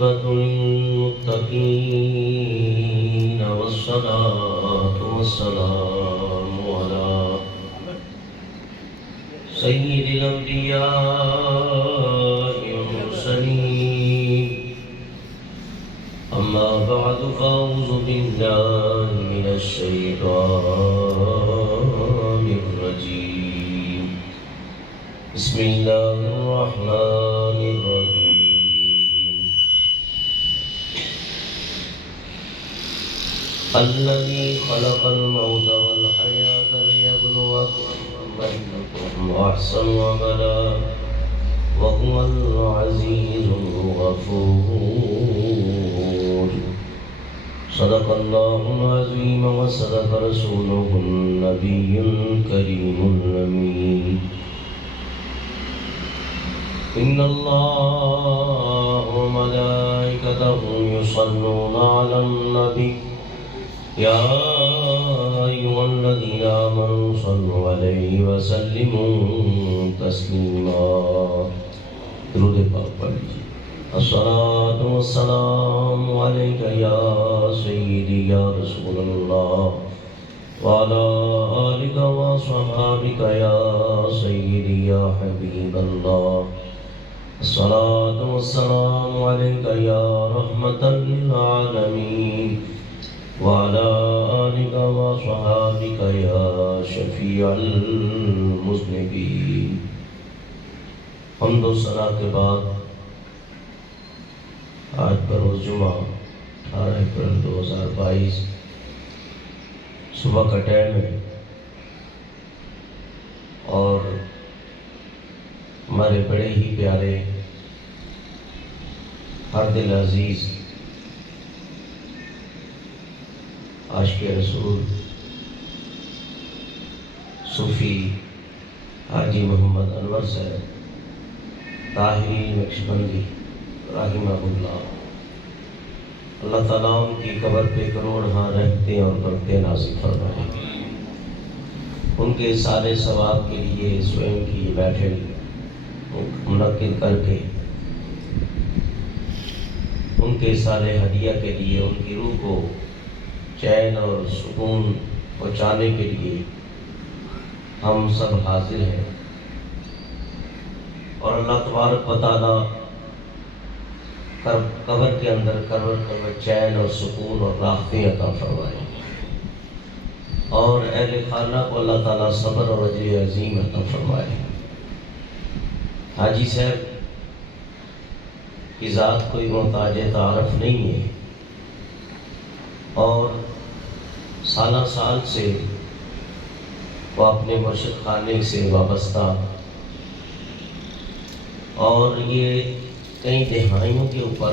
والعاقبة للمتقين والصلاة والسلام على سيد الأنبياء والمرسلين أما بعد فأعوذ بالله من الشيطان الرجيم بسم الله الرحمن الرحيم الذي خلق الموت والحياة ليبلوكم أيكم أحسن عملا وهو العزيز الغفور صدق الله العظيم وصدق رسوله النبي الكريم الأمين إن الله وملائكته يصلون على النبي يا أيها الذين آمنوا صلوا عليه وسلموا تسليما درود پاک پڑھ لیجیے الصلاة والسلام عليك يا سيدي يا رسول الله وعلى آلك وصحابك يا سيدي يا حبيب الله الصلاة والسلام عليك يا رحمة للعالمين وعلى آلك وصحابك يا شفيع المذنبين حمد و ثنا کے بعد آج بروز جمعہ 18 اپریل 2022 صبح کا ٹائم ہے اور ہمارے بڑے ہی پیارے ہر دل عزیز عاشق رسول صوفی حاجی محمد انور صاحب طاہری نقشبندی رحمہ اللہ اللہ تعالیٰ ان کی قبر پہ کروڑ رحمتیں اور برکتیں نازل فرمائے ان کے سارے ثواب کے لیے سوئم کی بیٹھک منعقد کر کے ان کے سارے ہدیہ کے لیے ان کی روح کو چین اور سکون پہنچانے کے لیے ہم سب حاضر ہیں اور اللہ تبارک و تعالیٰ قبر کے اندر قبر چین اور سکون اور راحتیں عطا فرمائے اور اہل خانہ کو اللہ تعالیٰ صبر اور اجر عظیم عطا فرمائے۔ حاجی صاحب کی ذات کوئی محتاج تعارف نہیں ہے اور سالہ سال سے وہ اپنے مرشد خانے سے وابستہ اور یہ کئی دہائیوں کے اوپر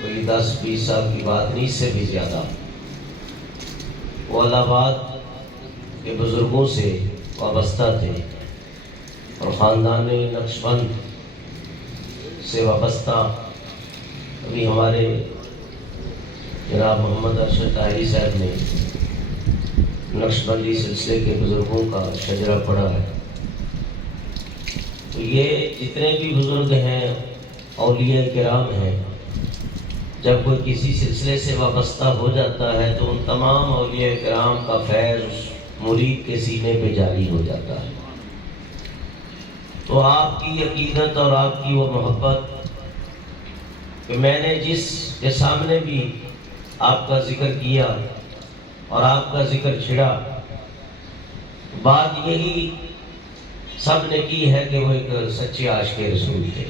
کوئی 10-20 سال کی بات نہیں، اس سے بھی زیادہ وہ الہ آباد کے بزرگوں سے وابستہ تھے اور خاندان نقشبند سے وابستہ ابھی ہمارے جناب محمد ارشد طاہری صاحب نے نقشبندی سلسلے کے بزرگوں کا شجرہ پڑھا ہے۔ تو یہ جتنے بھی بزرگ ہیں اولیاء کرام ہیں، جب کوئی کسی سلسلے سے وابستہ ہو جاتا ہے تو ان تمام اولیاء کرام کا فیض اس مرید کے سینے پہ جاری ہو جاتا ہے۔ تو آپ کی عقیدت اور آپ کی وہ محبت کہ میں نے جس کے سامنے بھی آپ کا ذکر کیا اور آپ کا ذکر چھڑا، بات یہی سب نے کی ہے کہ وہ ایک سچے عاشق رسول تھے،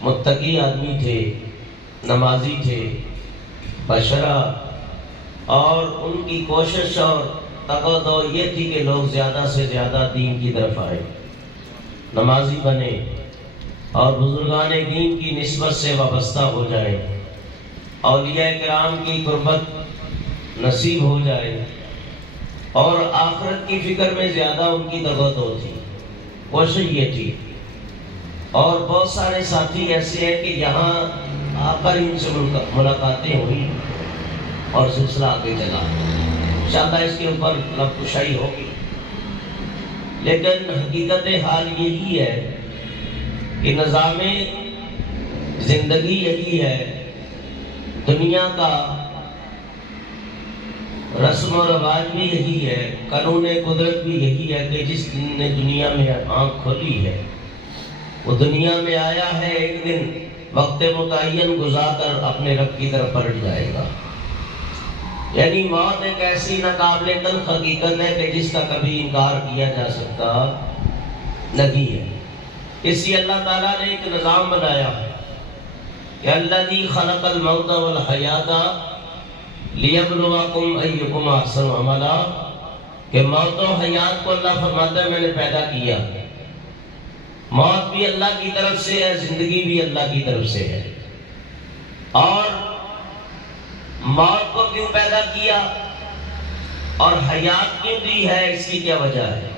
متقی آدمی تھے، نمازی تھے، بشرا، اور ان کی کوشش اور تقاضا یہ تھی کہ لوگ زیادہ سے زیادہ دین کی طرف آئے، نمازی بنے اور بزرگان دین کی نسبت سے وابستہ ہو جائے، اولیاء کرام کی قربت نصیب ہو جائے، اور آخرت کی فکر میں زیادہ ان کی توجہ تھی، کوشش یہ تھی۔ اور بہت سارے ساتھی ایسے ہیں کہ یہاں آ کر ان سے ملاقاتیں ہوئی اور سلسلہ آگے چلا، انشاءاللہ اس کے اوپر لب کشائی ہوگی، لیکن حقیقت حال یہی ہے کہ نظام زندگی یہی ہے، دنیا کا رسم و رواج بھی یہی ہے، قانون قدرت بھی یہی ہے کہ جس نے دنیا میں آنکھ کھولی ہے وہ دنیا میں آیا ہے، ایک دن وقت متعین گزار کر اپنے رب کی طرف پلٹ جائے گا۔ یعنی موت ایک ایسی ناقابل تلخ حقیقت ہے کہ جس کا کبھی انکار کیا جا سکتا نہیں ہے۔ اسی اللہ تعالیٰ نے ایک نظام بنایا ہے کہ الذی خلق الموت والحیات لیبلوکم ایکم احسن عملا، کہ موت و حیات کو اللہ فرماتا ہے میں نے پیدا کیا۔ موت بھی اللہ کی طرف سے ہے، زندگی بھی اللہ کی طرف سے ہے۔ اور موت کو کیوں پیدا کیا اور حیات کیوں دی ہے، اس کی کیا وجہ ہے؟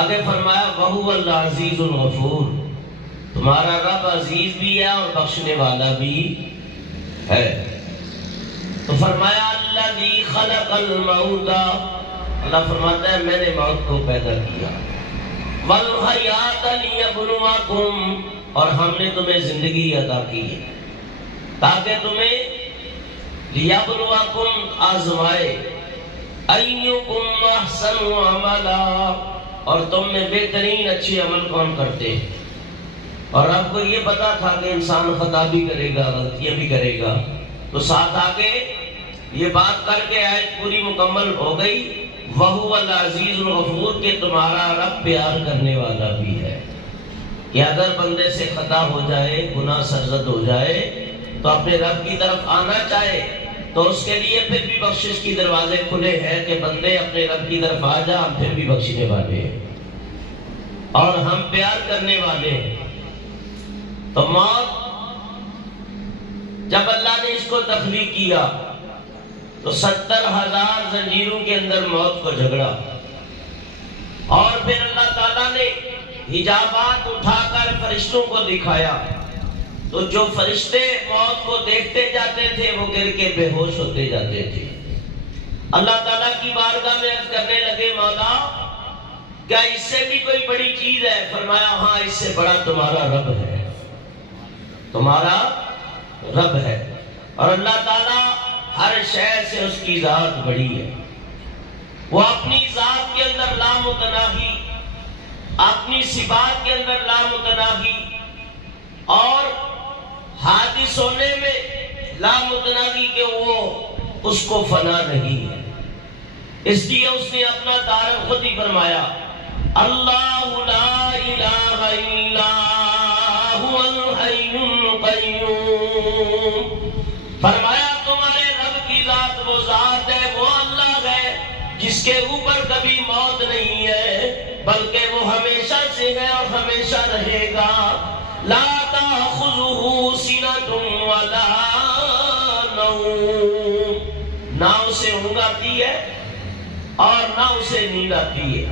آگے فرمایا وَهُوَ الْعَزِيزُ الْغَفُورُ، تمہارا رب عزیز بھی ہے اور بخشنے والا بھی ہے۔ تو فرمایا الَّذِي خَلَقَ الْمَوْتَ، اللہ فرماتا ہے میں نے موت کو پیدا کیا، وَالْحَيَاةَ لِيَبْلُوَکُمْ، اور ہم نے تمہیں زندگی عطا کی ہے تاکہ تمہیں لیبلوکم آزمائے، ایکم احسن عملا، اور تم میں بہترین اچھے عمل کون کرتے ہیں۔ اور آپ کو یہ پتا تھا کہ انسان خطا بھی کرے گا، غلطیاں بھی کرے گا، تو ساتھ آگے یہ بات کر کے آیت پوری مکمل ہو گئی وَهُوَ الْعَزِيزُ الْغَفُورُ، کہ تمہارا رب پیار کرنے والا بھی ہے، کہ اگر بندے سے خطا ہو جائے، گناہ سرزد ہو جائے تو اپنے رب کی طرف آنا چاہے تو اس کے لیے پھر بھی بخشش کی دروازے کھلے ہیں کہ بندے اپنے رب کی طرف آ جا، ہم پھر بھی بخشنے والے ہیں اور ہم پیار کرنے والے ہیں۔ تو موت جب اللہ نے اس کو تخلیق کیا تو 70,000 زنجیروں کے اندر موت کو جھگڑا، اور پھر اللہ تعالیٰ نے حجابات اٹھا کر فرشتوں کو دکھایا، تو جو فرشتے موت کو دیکھتے جاتے تھے وہ گر کے بے ہوش ہوتے جاتے تھے۔ اللہ تعالیٰ کی بارگاہ میں عرض کرنے لگے مولا کیا اس سے بھی کوئی بڑی چیز ہے؟ فرمایا ہاں، اس سے بڑا تمہارا رب ہے، تمہارا رب ہے۔ اور اللہ تعالیٰ ہر شے سے اس کی ذات بڑی ہے، وہ اپنی ذات کے اندر لامتناہی، اپنی صفات کے اندر لامتناہی، اور حادث ہونے میں لامتناہی کہ وہ اس کو فنا نہیں ہے۔ اس لیے اس نے اپنا تعارف خود ہی فرمایا اللہ لا الہ الا هو الحی القیوم، فرمایا تمہارے رب کی ذات وہ ذات ہے، وہ اللہ ہے جس کے اوپر کبھی موت نہیں ہے بلکہ وہ ہمیشہ سے ہے اور ہمیشہ رہے گا۔ لا تأخذہ سنۃ ولا نوم، نہ اسے اونگ آتی ہے اور نہ اسے نیند آتی ہے۔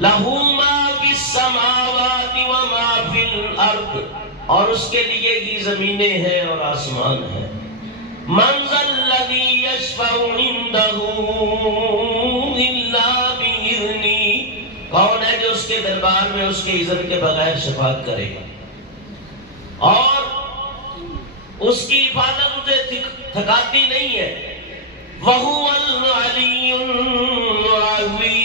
لہ ما فی السماوات وما فی الارض، اور اس کے لیے ہی زمینیں ہیں اور آسمان ہیں۔ من ذا الذی یشفع عندہ الا بإذنہ، کون ہے جو اس کے دربار میں اس کے اذن کے بغیر شفاعت کرے گا، اور اس کی حفاظت اسے تھکاتی نہیں ہے۔ وَهُوَ الْعَلِيُّ الْعَظِيمُ،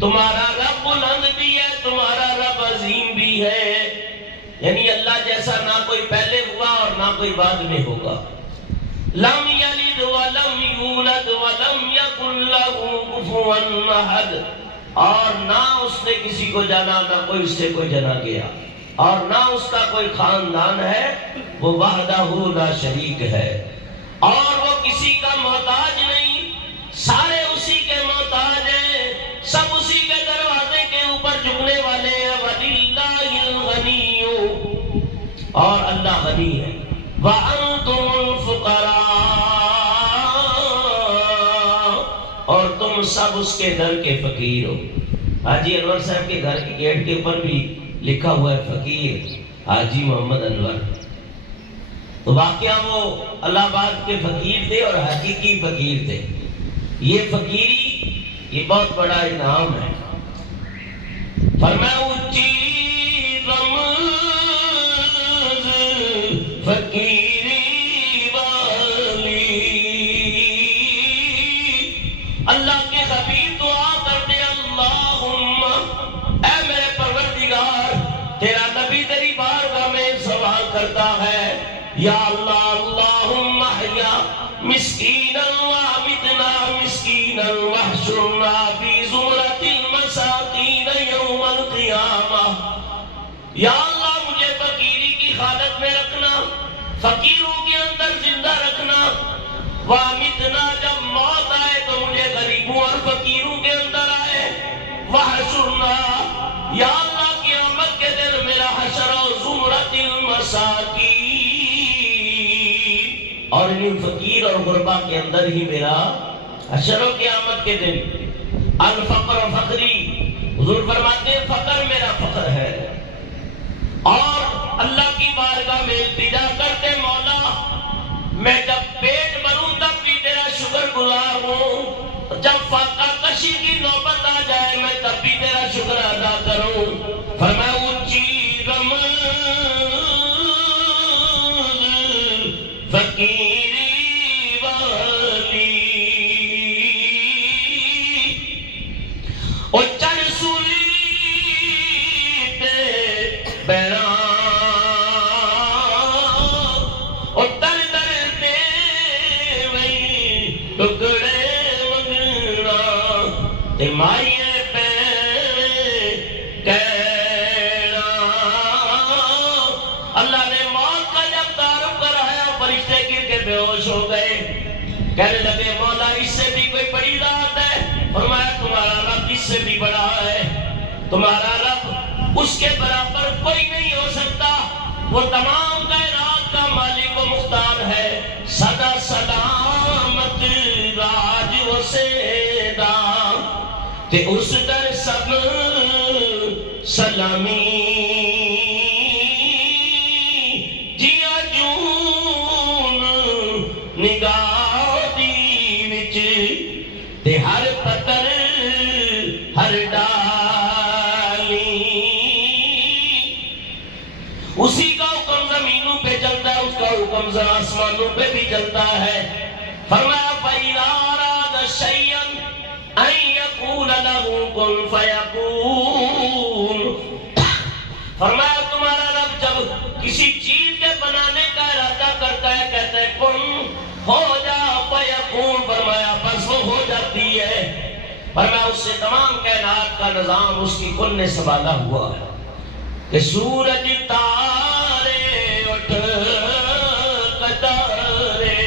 تمہارا رب بلند بھی ہے، تمہارا رب عظیم بھی ہے، یعنی اللہ جیسا نہ کوئی پہلے ہوا اور نہ کوئی بعد میں ہوگا۔ لم یلد ولم یولد ولم یکن لہ کفوا احد، اور نہ اس نے کسی کو جانا نہ کوئی اس سے کوئی جنا گیا، اور نہ اس کا کوئی خاندان ہے، وہ وحدہ لا شریک ہے، اور وہ کسی کا محتاج نہیں، سارے اسی کے محتاج ہیں، سب اسی کے دروازے کے اوپر جھکنے والے ہیں۔ وَلِلَّهِ الْغَنِيُّ، اور اللہ غنی ہے۔ وَأَنْتُمُ الْفُقَرَاءُ، اور تم سب اس کے در کے فقیر ہو۔ حاجی انور صاحب کے گھر کے گیٹ کے اوپر بھی لکھا ہوا ہے فقیر حاجی محمد انور۔ تو واقعہ وہ الہ آباد کے فقیر تھے اور حقیقی فقیر تھے۔ یہ فقیری یہ بہت بڑا انعام ہے۔ فرمایا اونچی رم یا اللہ اللہم احیا مسکینا وامتنا مسکینا واحشرنا فی زمرۃ المساکین یوم القیامہ. یا اللہ مجھے فقیری کی حالت میں رکھنا، فقیروں کے اندر زندہ رکھنا. وامتنا جب موت آئے تو مجھے غریبوں اور فقیروں کے اندر آئے. واحشرنا یا اللہ قیامت کے دن میرا حشر و زمرۃ المساکین، اور ان فقیر اور غربا کے اندر ہی میرا حشر و قیامت کے دن. الفقر و فقری، حضور فرماتے ہیں فقر میرا فقر ہے. اور اللہ کی بارگاہ میں التجا کرتے مولا میں جب پیٹ بھروں تب بھی تیرا شکر گزار ہوں، جب فاقہ کشی کی نوبت آ جائے میں تب بھی تیرا شکر ادا کروں. فرمایا اونچی رمض فقیری والی او چڑھ سولی تے بیران او در در دے وئی ٹکڑے وگنا تے مائیے پہ کہنا. اللہ نے موت کا جب تعارف کرایا فرشتے گر کے بے ہوش ہو گئے. کہنے لگے مولا اس سے بھی کوئی بڑی ذات ہے؟ فرمایا تمہارا رب اس سے بھی بڑا ہے، تمہارا رب اس کے برابر کوئی نہیں ہو سکتا. وہ تمام کائنات کا مالک و مختار ہے. سدا سلامت راج و سیدا تے اس در سب سلامی. جیا جون نگاہ دی وچ تے ہر پتر ہر ڈالی. اسی کا حکم زمینوں پہ چلتا ہے، اس کا حکم آسمانوں پہ بھی چلتا ہے. فرمایا فَإِذَا أَرَادَ شَيْئًا أَن يَقُولَ لَهُ كُن فَيَكُونُ. فرمایا تمہارا رب جب کسی چیز کے بنانے کا ارادہ کرتا ہے کہتا ہے کن ہو جا فیکون، فرمایا بس وہ ہو جاتی ہے. فرمایا اس سے تمام کائنات کا نظام اس کی کن نے سنبھالا ہوا ہے کہ سورج تارے اٹھ قطارے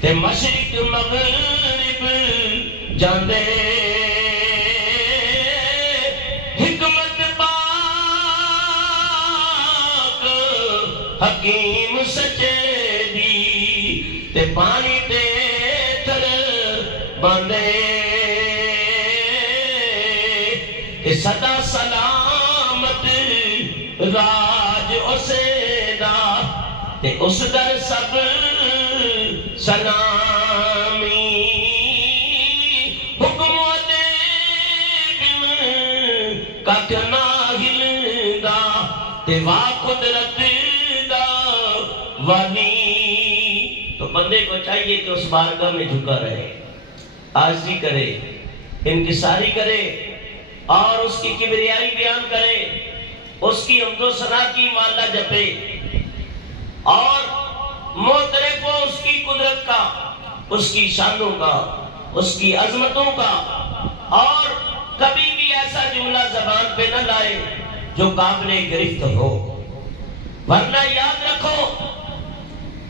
تے مشرق مغرب جاندے. حکمت پاک حکیم سچے دی تے پانی تے تھر باندے کہ صدا سلامت راج اسے دا تے اس در سب سلامی. حکم دے بن کٹ نہ ہلدا تے وا قدرت دا وانی. تو بندے کو چاہیے کہ اس بارگاہ میں جھکا رہے، عاجزی کرے، انکساری کرے اور اس کی کبریائی بیان کرے، اس کی حمد و ثنا کی مالا جپے اور معترف ہو اس کی قدرت کا، اس کی شانوں کا، اس کی عظمتوں کا. اور کبھی بھی ایسا جملہ زبان پہ نہ لائے جو قابل گرفت ہو. ورنہ یاد رکھو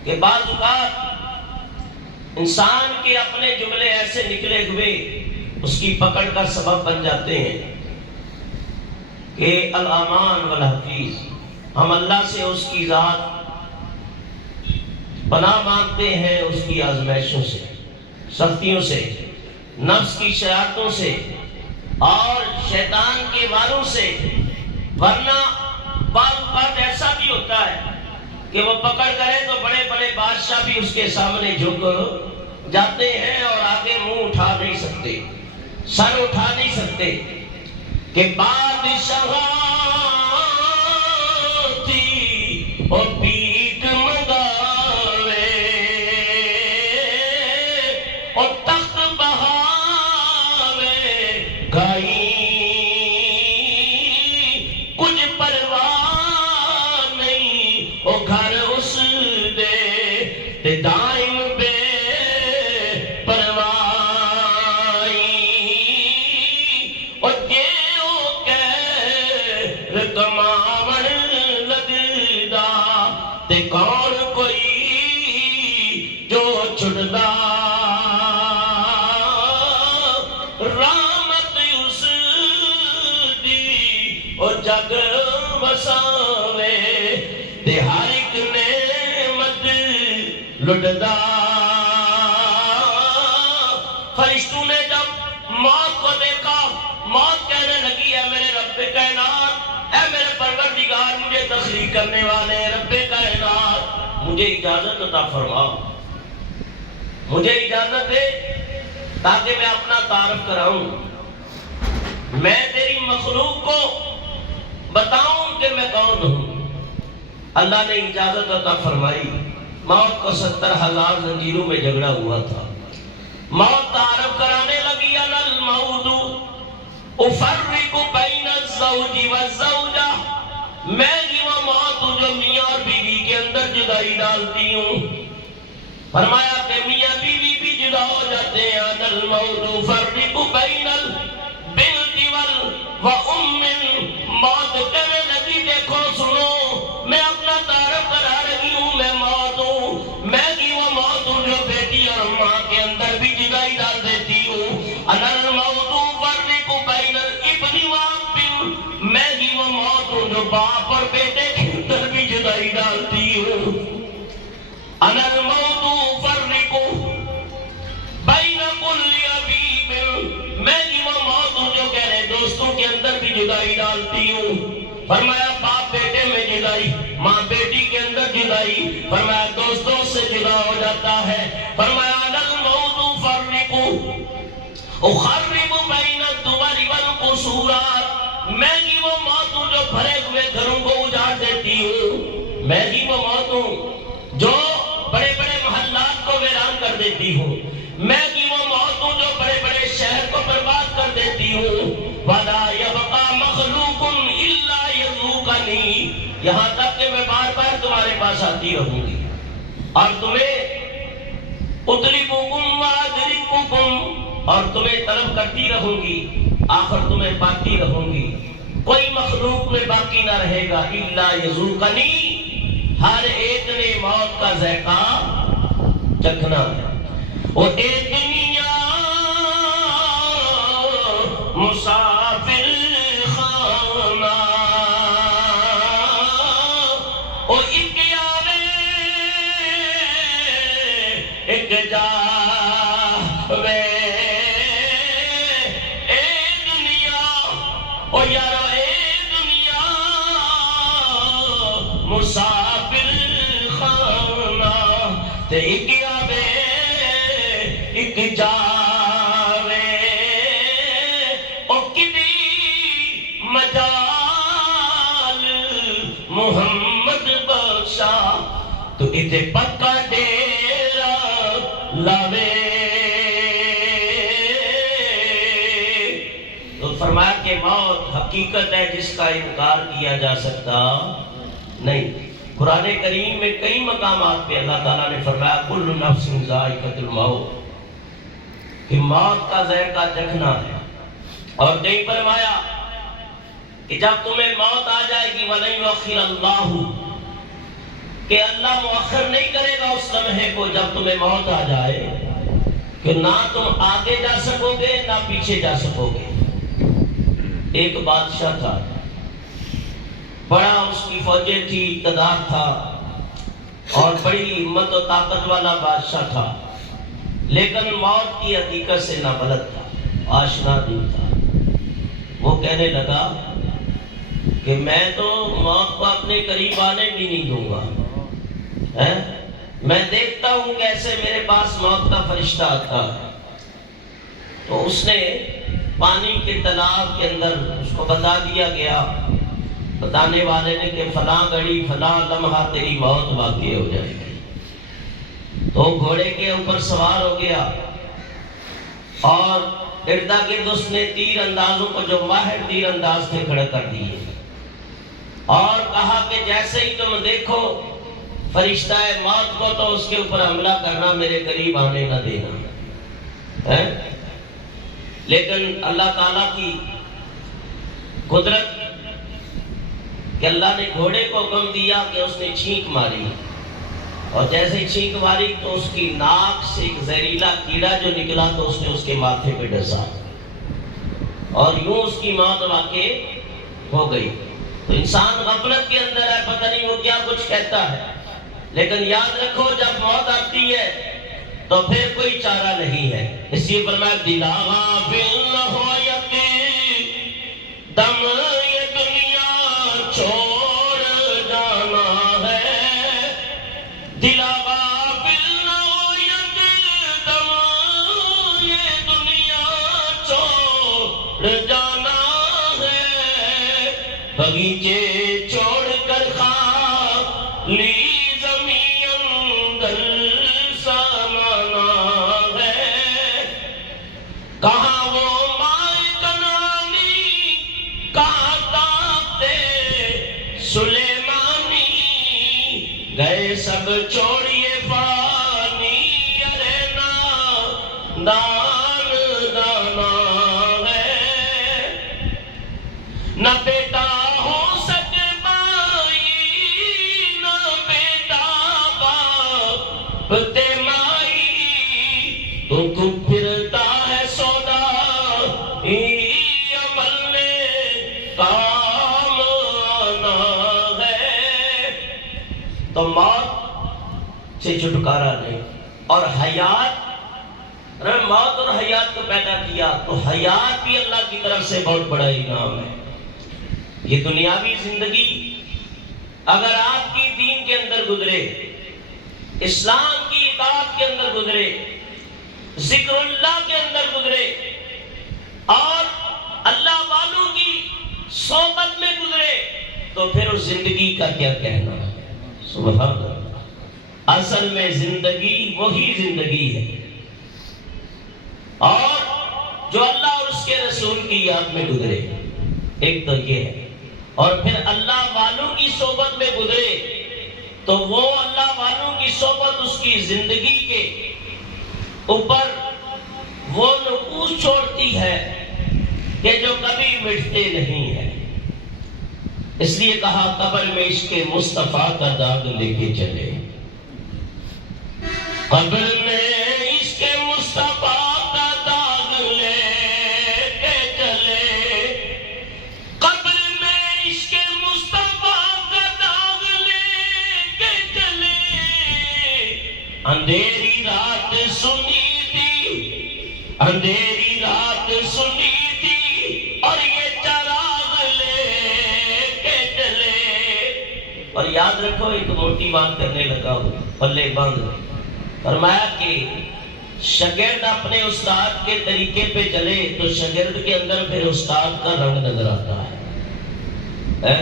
کہ بعض اوقات انسان کے اپنے جملے ایسے نکلے ہوئے اس کی پکڑ کا سبب بن جاتے ہیں کہ الامان والحفیظ، ہم اللہ سے اس کی ذات پناہ مانگتے ہیں اس کی آزمائشوں سے، سختیوں سے، نفس کی شرارتوں سے اور شیطان کے واروں سے. ورنہ بعض اوقات ایسا بھی ہوتا ہے کہ وہ پکڑ کرے تو بڑے بڑے بادشاہ بھی اس کے سامنے جھک جاتے ہیں اور آگے منہ اٹھا نہیں سکتے، سر اٹھا نہیں سکتے. کہ بادشاہ تھی اور پیٹ منگاوے اور تخت بہاوے گائی، کچھ پرواہ نہیں او گھر اس دے فرشتوں نے جب موت کو دیکھا، موت کہنے لگی اے میرے رب کائنات، اے میرے پروردگار، مجھے تخلیق کرنے والے رب کائنات، مجھے اجازت عطا فرماؤ، مجھے اجازت دے تاکہ میں اپنا تعارف کراؤں، میں تیری مخلوق کو بتاؤں کہ میں کون ہوں۔ اللہ نے اجازت عطا فرمائی۔ موت کو 70,000 زنجیروں میں جھگڑا ہوا تھا۔ موت تعارف کرانے لگی، انا الموت افرق بین الزوج والزوجہ، میں ہی وہ موت ہوں جو میاں اور بیوی کے اندر جدائی ڈالتی ہوں۔ فرمایا کہ میاں بیوی بھی جدا ہو جاتے ہیں۔ انا الموت افرق بین البنت وام، موت کہنے لگی دیکھو سنو، میں اپنا تعارف کرا رہی ہوں، میں موت ہوں، میں ہی وہ موت ہوں جو بیٹی اور ماں کے اندر بھی جدائی ڈال دیتی ہوں۔ انا الموت افرق بین الابن واب، میں ہی وہ موت ہوں جو باپ اور بیٹے کے اندر بھی جدائی ڈالتی ہوں۔ انا الموت افرق بین کل حبیب، میں ہی وہ موت ہوں جو گہرے دوستوں کے اندر بھی جدائی ڈالتی ہوں۔ فرمایا باپ بیٹے میں جدائی، ماں بیٹی کے اندر جدائی، فرمایا دوستوں سے جدا ہو جاتا ہے۔ فرمایا انا الموت افرق اخرب بین الدور والقصورات، میں ہی وہ موت ہوں جو بھرے ہوئے گھروں کو اجاڑ دیتی ہوں، میں ہی وہ موت ہوں جو بڑے بڑے محلات کو ویران کر دیتی ہوں، میں ہی وہ موت ہوں جو بڑے بڑے شہر کو برباد کر دیتی ہوں۔ وَلَا يَبْقَى مَخْلُوقٌ إِلَّا يَذُوقَنِي، یہاں تک کہ میں بار بار تمہارے پاس آتی رہوں گی اور تمہیں اطلبکم وادرککم، اور تمہیں طلب کرتی رہوں گی، آخر تمہیں پاتی رہوں گی، کوئی مخلوق میں باقی نہ رہے گا الا یذوقنی، ہر ایک نے موت کا ذائقہ چکھنا ہے۔ وہ ایک دنیا مسافر خانہ، وہ ایک آوے ایک جاوے، اے دنیا او یارو اے دنیا مسافر خانہ، تے ایک آوے ایک جاوے، او کدی مجال محمد بخشا، تو اتے پکا ڈیرا لاوے۔ تو فرمایا کہ موت حقیقت ہے جس کا انکار کیا جا سکتا نہیں۔ قرآن کریم میں کئی مقامات پہ اللہ تعالیٰ نے فرمایا کل نفس ذائقۃ الموت، کہ موت کا ذائقہ چکھنا ہے، اور کہیں فرمایا کہ جب تمہیں موت آ جائے گی وَلَن يُؤَخِّرَ اللَّهُ، کہ اللہ مؤخر نہیں کرے گا اس لمحے کو جب تمہیں موت آ جائے، کہ نہ تم آگے جا سکو گے نہ پیچھے جا سکو گے۔ ایک بادشاہ تھا، بڑا اس کی فوجیں تھی، اقتدار تھا، اور بڑی ہمت و طاقت والا بادشاہ تھا، لیکن موت کی حقیقت سے نابلد تھا، آشنا نہیں تھا۔ وہ کہنے لگا کہ میں تو موت کو اپنے قریب آنے بھی نہیں دوں گا، میں دیکھتا ہوں کیسے میرے پاس موت کا فرشتہ آتا ہے۔ تو اس نے پانی کے تالاب کے اندر اس کو بتا دیا گیا، بتانے والے نے کہ فلاں گھڑی فلاں لمحہ تیری موت واقع ہو جائے گی۔ تو گھوڑے کے اوپر سوار ہو گیا اور اردا گرد اس نے تیر اندازوں کو جو ماہر تیر انداز تھے کھڑے کر دیے، اور کہا کہ جیسے ہی تم دیکھو فرشتہ موت کو تو اس کے اوپر حملہ کرنا، میرے قریب آنے نہ دینا۔ لیکن اللہ تعالیٰ کی قدرت کہ اللہ نے گھوڑے کو حکم دیا کہ اس نے چھینک ماری، اور جیسے ہی چھینک ماری تو اس کی ناک سے ایک زہریلا کیڑا جو نکلا تو اس نے اس کے ماتھے پہ ڈسا، اور یوں اس کی موت واقع ہو گئی۔ تو انسان غفلت کے اندر ہے، پتہ نہیں وہ کیا کچھ کہتا ہے، لیکن یاد رکھو جب موت آتی ہے تو پھر کوئی چارہ نہیں ہے. اس لیے فرمایا دلا غافل نہ ہو یقین دم یہ دنیا چھوڑ جانا ہے. دلا غافل نہ ہو یقین دم یہ دنیا چھوڑ جانا ہے. بغیچے چھوڑ کر خالی زمین اندر سامانا ہے. کہاں وہ مائے کنانی کہاں طاقتے سلیمانی گئے سب چھوڑیے فانی ارے نادان دانا ہے. نہ بیٹا ہو سکے بھائی نہ بیٹا باپ تے مائی تو پھرتا ہے سودا عمل نے کام آنا ہے. تو موت سے چھٹکارا نہیں اور حیات موت اور حیات کو پیدا کیا تو حیات بھی اللہ کی طرف سے بہت بڑا انعام ہے. یہ دنیاوی زندگی اگر آپ کی دین کے اندر گزرے اسلام کی اطاعت کے اندر گزرے ذکر اللہ کے اندر گزرے اور اللہ والوں کی صحبت میں گزرے تو پھر اس زندگی کا کیا کہنا. سبحان اللہ. اصل میں زندگی وہی زندگی ہے اور جو اللہ اور اس کے رسول کی یاد میں گزرے. ایک تو یہ ہے اور پھر اللہ والوں کی صحبت میں گزرے تو وہ اللہ والوں کی صحبت اس کی زندگی کے اوپر وہ نقوش چھوڑتی ہے کہ جو کبھی مٹتے نہیں ہیں. اس لیے کہا قبر میں عشق مصطفیٰ کا داغ لے کے چلے. قبر میں عشق مصطفیٰ کا داغ لے کے چلے. قبر میں عشق مصطفیٰ کا داغ لے کے چلے. اندھیری رات سنی تھی اندھیری رات سنی تھی اور یہ چراغ لے کے چلے. اور یاد رکھو ایک موٹی بات کرنے لگا ہوں پلے بند. فرمایا کہ شاگرد اپنے استاد کے طریقے پہ چلے تو شاگرد کے اندر پھر استاد کا رنگ نظر آتا ہے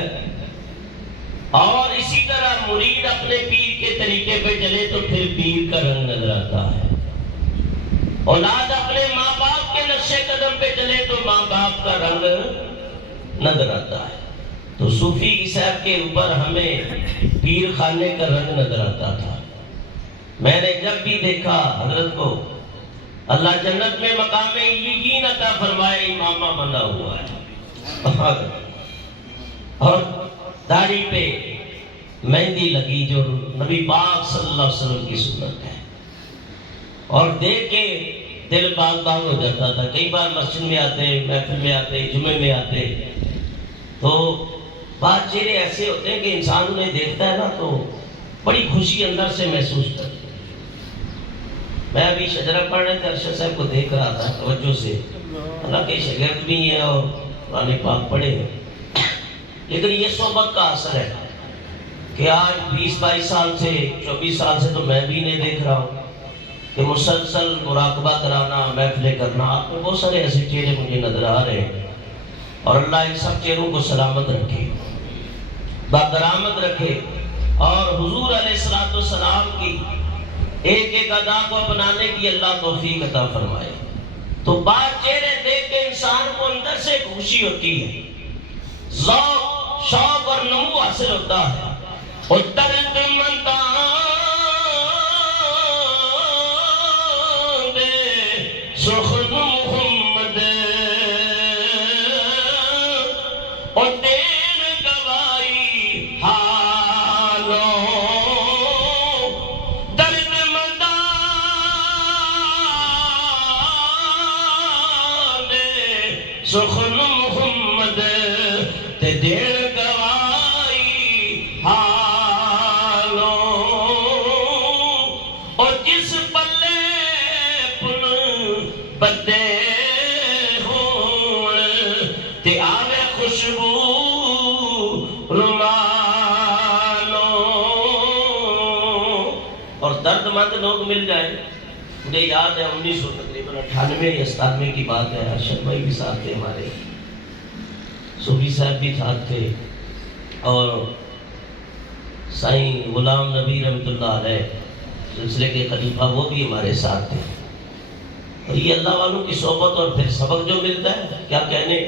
اور اسی طرح مرید اپنے پیر کے طریقے پہ چلے تو پھر پیر کا رنگ نظر آتا ہے. اولاد اپنے ماں باپ کے نقش قدم پہ چلے تو ماں باپ کا رنگ نظر آتا ہے. تو صوفی کی صاحب کے اوپر ہمیں پیر خانے کا رنگ نظر آتا تھا. میں نے جب بھی دیکھا حضرت کو اللہ جنت میں مقام علیین عطا فرمائے امامہ بندہ ہوا ہے اور داڑھی پہ مہندی لگی جو نبی پاک صلی اللہ علیہ وسلم کی سنت ہے اور دیکھ کے دل باغ باغ ہو جاتا تھا. کئی بار مسجد میں آتے محفل میں آتے جمعے میں آتے تو بعض چہرے ایسے ہوتے ہیں کہ انسان انہیں دیکھتا ہے نا تو بڑی خوشی اندر سے محسوس کرتا. میں ابھی شجرہ پڑھنے تھے ارشد صاحب کو دیکھ رہا تھا توجہ سے. اللہ کے شاگرد بھی ہیں اور قرآن پاک پڑھے ہیں لیکن یہ صحبت کا اثر ہے کہ آج 20-22 سال سے 24 سال سے تو میں بھی نہیں دیکھ رہا ہوں کہ مسلسل مراقبہ کرانا محفلیں کرنا. آپ کو بہت سارے ایسے چہرے مجھے نظر آ رہے ہیں اور اللہ ان سب چہروں کو سلامت رکھے باکرامت رکھے اور حضور علیہ السلام کی ایک ایک ادا کو اپنانے کی اللہ توفیق عطا فرمائے. تو بعض چہرے دیکھ کے انسان کو اندر سے خوشی ہوتی ہے ذوق شوق اور نمو حاصل ہوتا ہے. اور درد منداں دے سخن محمد اور دین گوائی حالوں درد منداں دے سخن محمد تے دین اور جس پلے خوشبو رومالوں، اور درد مند لوگ مل جائیں. مجھے یاد ہے 1998 یا 97 کی بات ہے، ارشد بھائی بھی ساتھ تھے ہمارے، صوفی صاحب بھی ساتھ تھے، اور سائیں غلام نبی رحمۃ اللہ علیہ سلسلے کے خلیفہ وہ بھی ہمارے ساتھ تھے. اور یہ اللہ والوں کی صحبت اور پھر سبق جو ملتا ہے کیا کہنے.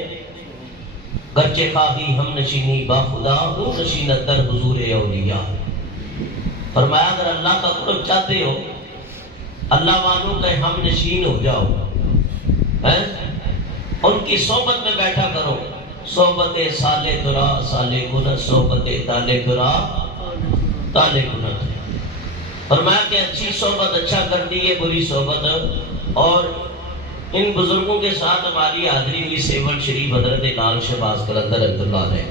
گرچہ خواہی ہم نشینی با خدا ہوں نشینت در حضور اولیاء. فرمایا اگر اللہ کا قرب چاہتے ہو اللہ والوں کے ہم نشین ہو جاؤ، ان کی صحبت میں بیٹھا کرو. صحبت سالے درا سالے کنت، صحبت تالے درا تالے کنت. فرمایا کہ اچھی صحبت اچھا کرتی ہے، بری صحبت. اور ان بزرگوں کے ساتھ ہماری حاضری ہوئی سیون شریف حضرت لال شہباز قلندر رحمۃ اللہ علیہ،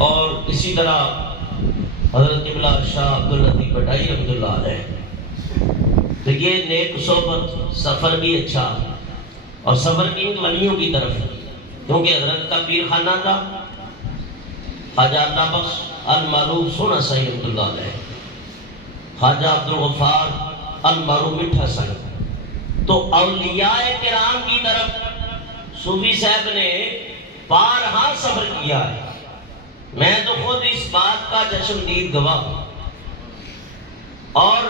اور اسی طرح حضرت قبلہ شاہ عبداللطیف بٹائی رحمۃ اللہ علیہ. تو یہ نیک صحبت، سفر بھی اچھا، اور سفر کی ولیوں کی طرف، کیونکہ حضرت کا پیر خانہ تھا خواجہ اللہ بخش المعروف سونا سائی رحمۃ اللہ علیہ، خواجہ عبدالغفار المعروف مٹھا سائی. تو اولیاء کرام کی طرف صوفی صاحب نے بارہا سفر کیا ہے. میں تو خود اس بات کا چشمدید گواہ ہوں، اور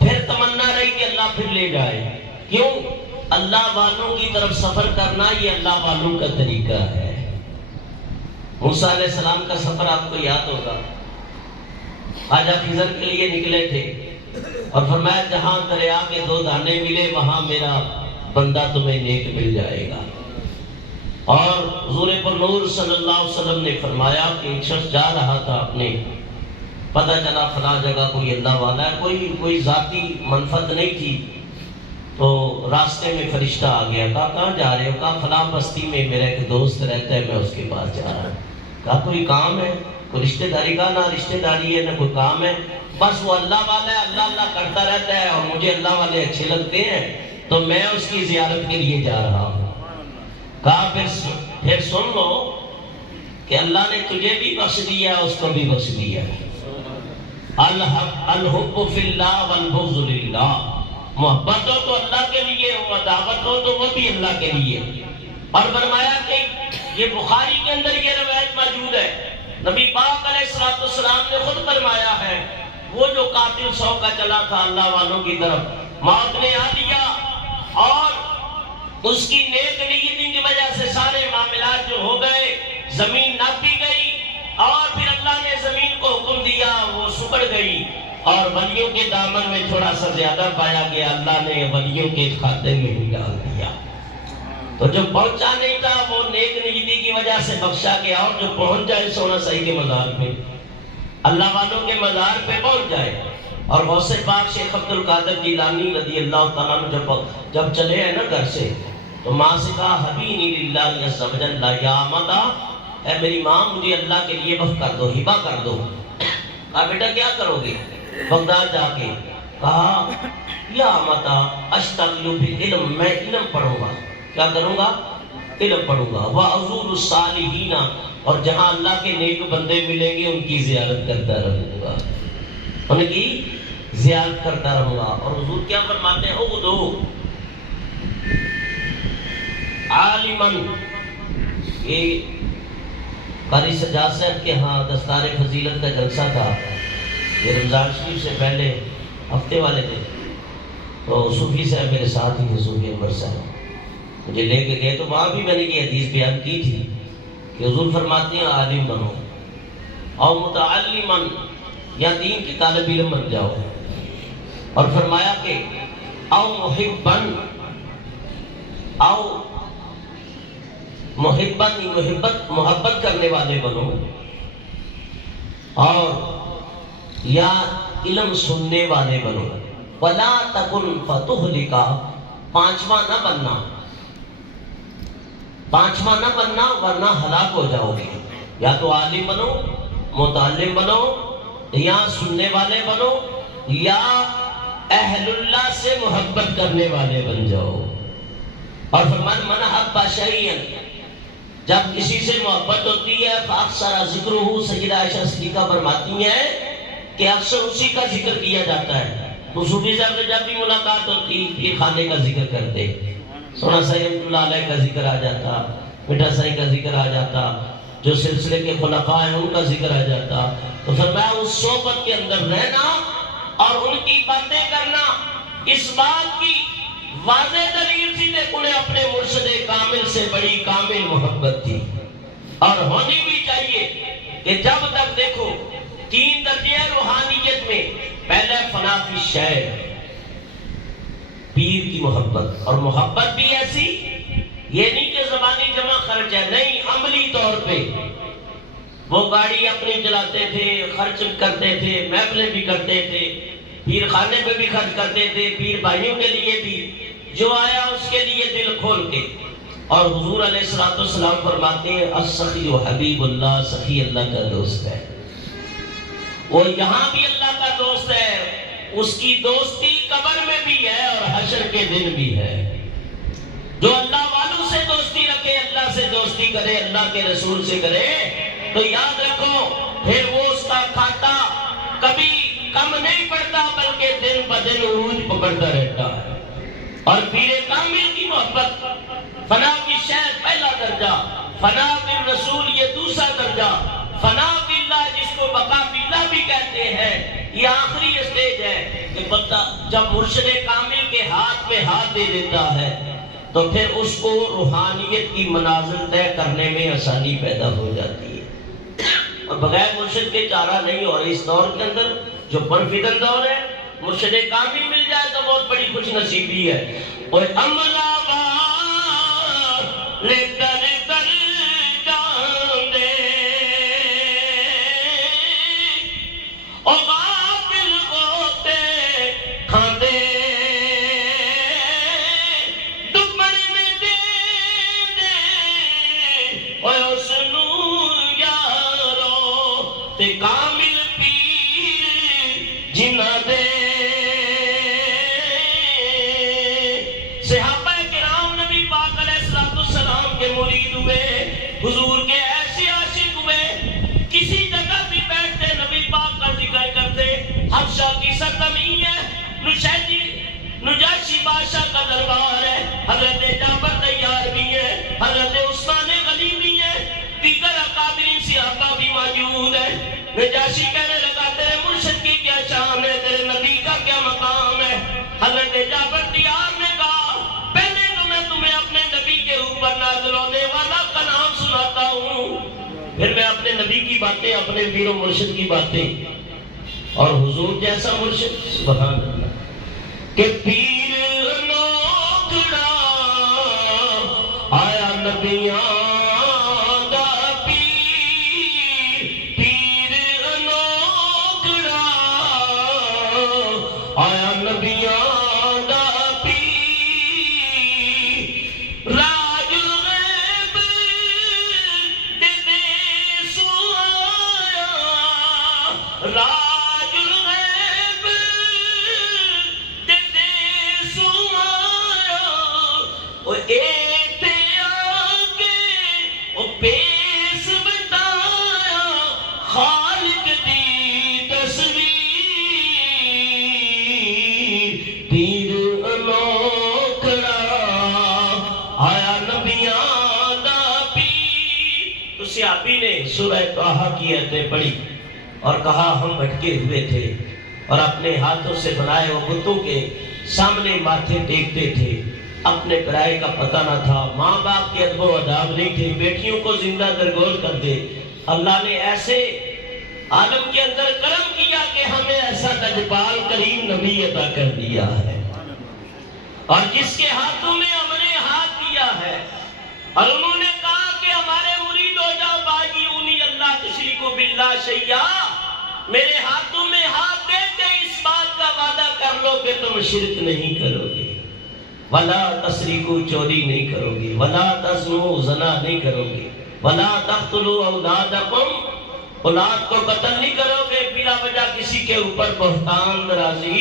پھر تمنا رہی کہ اللہ پھر لے جائے. کیوں؟ اللہ والوں کی طرف سفر کرنا یہ اللہ والوں کا طریقہ ہے. موسیٰ علیہ السلام کا سفر آپ کو یاد ہوگا، خواجہ خضر کے لیے نکلے تھے اور فرمایا جہاں دریا کے 2 دانے ملے وہاں میرا بندہ تمہیں نیک مل جائے گا. اور حضور پر نور صلی اللہ علیہ وسلم نے فرمایا کہ ایک شخص جا رہا تھا، اپنے پتہ چلا فلاں جگہ کوئی اللہ والا ہے، کوئی ذاتی منفعت نہیں تھی. تو راستے میں فرشتہ آ گیا، کہا کہاں جا رہے ہو؟ کہا فلاں بستی میں میرا ایک دوست رہتا ہے، میں اس کے پاس جا رہا ہوں. کہا کوئی کام ہے؟ کوئی رشتہ داری؟ کا نہ رشتہ داری ہے نہ کوئی کام ہے، بس وہ اللہ والا ہے، اللہ اللہ کرتا رہتا ہے، اور مجھے اللہ والے اچھے لگتے ہیں تو میں اس کی زیارت کے لیے جا رہا ہوں. کہا پھر سن لو کہ اللہ نے تجھے بھی بخش دیا، اس کو بھی بخش دیا. الحب فی اللہ والبغض للہ. محبت ہو تو اللہ کے لیے، عداوت ہو تو وہ بھی اللہ کے لیے. اور فرمایا کہ یہ بخاری کے اندر یہ روایت موجود ہے، نبی پاک علیہ السلام نے خود فرمایا ہے وہ جو قاتل 100 کا چلا تھا اللہ والوں کی طرف، موت نے آ لیا، اور اس کی نیک نیتی کی وجہ سے سارے معاملات جو ہو گئے، زمین ناپی گئی، اور پھر اللہ نے زمین کو حکم دیا وہ سکڑ گئی، اور ولیوں کے دامن میں تھوڑا سا زیادہ پایا گیا، اللہ نے ولیوں کے کھاتے میں ہی ڈال دیا. تو جو پہنچا نہیں تھا وہ نیک نیتی کی وجہ سے بخشا گیا، اور جو پہنچ جائے سونا سائی کے مزار پہ، اللہ والوں کے مزار پہ پہنچ جائے. اور غوث پاک شیخ عبد القادر جیلانی رضی اللہ تعالیٰ عنہ جب چلے ہیں نا گھر سے، تو ماں سے کہا حبینی للہ عز و جل یا متا، اے میری ماں مجھے اللہ کے لیے وقف کر دو، ہبہ کر دو. کہا بیٹا کیا کرو گے؟ بغداد جا کے. کہا یا متا اشتغل بالعلم، میں علم پڑھوں گا. کیا کروں گا؟ علم پڑھوں گا. وَأَزُورُ الصَّالِحِينَ، اور جہاں اللہ کے نیک بندے ملیں گے ان کی زیارت کرتا رہوں گا، ان کی زیارت کرتا رہوں گا. اور حضور کیا فرماتے ہیں؟ اغدو عالماً. یہ قاری سجاد صاحب کے ہاں دستار فضیلت کا جلسہ تھا، یہ رمضان شریف سے پہلے ہفتے والے دن. تو صوفی صاحب میرے ساتھ ہی تھے، صوفی انور صاحب مجھے لے کے گئے. تو وہاں بھی میں نے یہ حدیث بیان کی تھی کہ حضور فرماتے ہیں عالم بنو اور متعلماً، یا دین کی طالب علم بن جاؤ. اور فرمایا کہ او محباً، او محبت کرنے والے بنو، اور یا علم سننے والے بنو. وَلَا تَكُنْ فَتُهْلِكَ، پانچواں نہ بننا ورنہ ہلاک ہو جاؤ گے. یا تو عالم بنو، متعلم بنو، یا سننے والے بنو، یا اہل اللہ سے محبت کرنے والے بن جاؤ. اور فرمان من حب شیئا، جب کسی سے محبت ہوتی ہے فاکثر ذکرہ، سیدہ عائشہ صدیقہ فرماتی ہیں کہ اکثر اسی کا ذکر کیا جاتا ہے۔ تو صوفی صاحب سے جب بھی ملاقات ہوتی پیر خانے کا ذکر کرتے، سونا صاحب رحمۃ اللہ علیہ کا ذکر آ جاتا، میٹھا صاحب کا ذکر آ جاتا، جو سلسلے کے خلفاء ہیں ان کا ذکر آ جاتا۔ تو فرمایا اس صحبت کے اندر رہنا اور ان کی باتیں کرنا اس بات کی واضح دلیل تھی کہ انہیں اپنے مرشد کامل سے بڑی کامل محبت تھی، اور ہونی بھی چاہیے کہ جب تک دیکھو 3 درجے روحانیت میں، پہلے فنا فی الشیء، پیر کی محبت، اور محبت بھی ایسی یہ نہیں کہ زبانی جمع خرچ ہے، نہیں، عملی طور پہ وہ گاڑی اپنی چلاتے تھے، خرچ کرتے تھے، محفلیں بھی کرتے تھے، پیر خانے پہ بھی خرچ کرتے تھے، پیر بھائیوں کے لیے بھی، جو آیا اس کے لیے دل کھول کے۔ اور حضور علیہ الصلوۃ والسلام فرماتے ہیں السخی حبیب اللہ، سخی اللہ کا دوست ہے، وہ یہاں بھی اللہ کا دوست ہے، اس کی دوستی قبر میں بھی ہے اور حشر کے دن بھی ہے۔ جو اللہ والوں سے دوستی رکھے، اللہ سے دوستی کرے، اللہ کے رسول سے کرے، تو یاد رکھو پھر وہ اس کا کھاتا کبھی کم نہیں پڑتا بلکہ دن بدن عروج پکڑتا رہتا ہے۔ اور پیر کامل کی محبت، فنا کی شہر پہلا درجہ، فنا فی رسول یہ دوسرا درجہ، فنا فی اللہ جس کو بقا فی اللہ بھی کہتے ہیں، یہ آخری اسٹیج ہے کہ بندہ جب مرشد کامل کے ہاتھ میں ہاتھ دے دیتا ہے تو پھر اس کو روحانیت کی منازل طے کرنے میں آسانی پیدا ہو جاتی ہے، اور بغیر مرشد کے چارہ نہیں۔ اور اس دور کے اندر جو پرفتن دور ہے، مرشد کامل مل جائے تو بہت بڑی خوش نصیبی ہے۔ اور املا لے در در جان دے، او غافل ہوتے کھاندے، دمڑ میں دے دے، او اس نو یارو تے کامل پیر جنہ دے۔ صحابہ کرام نبی پاک علیہ السلام کے مرید ہوئے، حضور کے ایسے عاشق ہوئے، کسی جگہ بھی بیٹھتے نبی پاک کا ذکر کرتے۔ حبشہ کی سرزمین ہے، نجاشی بادشاہ کا دربار ہے، حضرت جعفر تیار بھی ہے، حضرت عثمان غنی بھی ہے، دیگر اکابرین صحابہ بھی موجود ہے۔ نجاشی کہنے لگا تیرے مرشد کی کیا شان ہے، تیرے نبی کا کیا مقام ہے؟ حضرت جعفر تیار نے کہا پہلے تو میں تمہیں اپنے نبی کے اوپر نازل ہونے والا کا نام سناتا ہوں، پھر میں اپنے نبی کی باتیں، اپنے پیر و مرشد کی باتیں، اور حضور جیسا مرشد، سبحان اللہ، کہ پیر نوکڑا آیا نبیاں دا پیر، پیر نوکڑا آیا نبیاں دا پیر، راج الغیب دے دے سو آیا، راج الغیب دے دے سو آیا، او ایتے آگے او پیس بتایا، خالق دی تصویر، پیر انوکھڑا آیا نبیاں دا پیر۔ تو صحابی نے سورہ طٰہٰ کی آیتیں پڑھی اور کہا ہم بھٹکے ہوئے تھے اور اپنے ہاتھوں سے بنائے وہ بتوں کے سامنے ماتھے ٹیکتے تھے، اپنے پرائے کا پتہ نہ تھا، ماں باپ کے ادب و آداب نہیں تھے، بیٹیوں کو زندہ درگور کر دے۔ اللہ نے ایسے عالم کے اندر کرم کیا کہ ہمیں ایسا لجپال کریم نبی عطا کر دیا ہے، اور جس کے ہاتھوں میں ہم نے ہاتھ دیا ہے، اور انہوں نے کہا کہ ہمارے مرید ہو جاؤ باجی اونی اللہ تشریکو باللہ شیئا، میرے ہاتھوں میں ہاتھ دے کے اس بات کا وعدہ کر لو کہ تم شرک نہیں کرو گے، ولا تسرقوا چوری نہیں کرو گے، ولا تزنوا زنا نہیں کرو گے، ولا تقتلوا اولادکم اولاد کو قتل نہیں کرو گے، بلا وجہ کسی کے اوپر بہتان رازی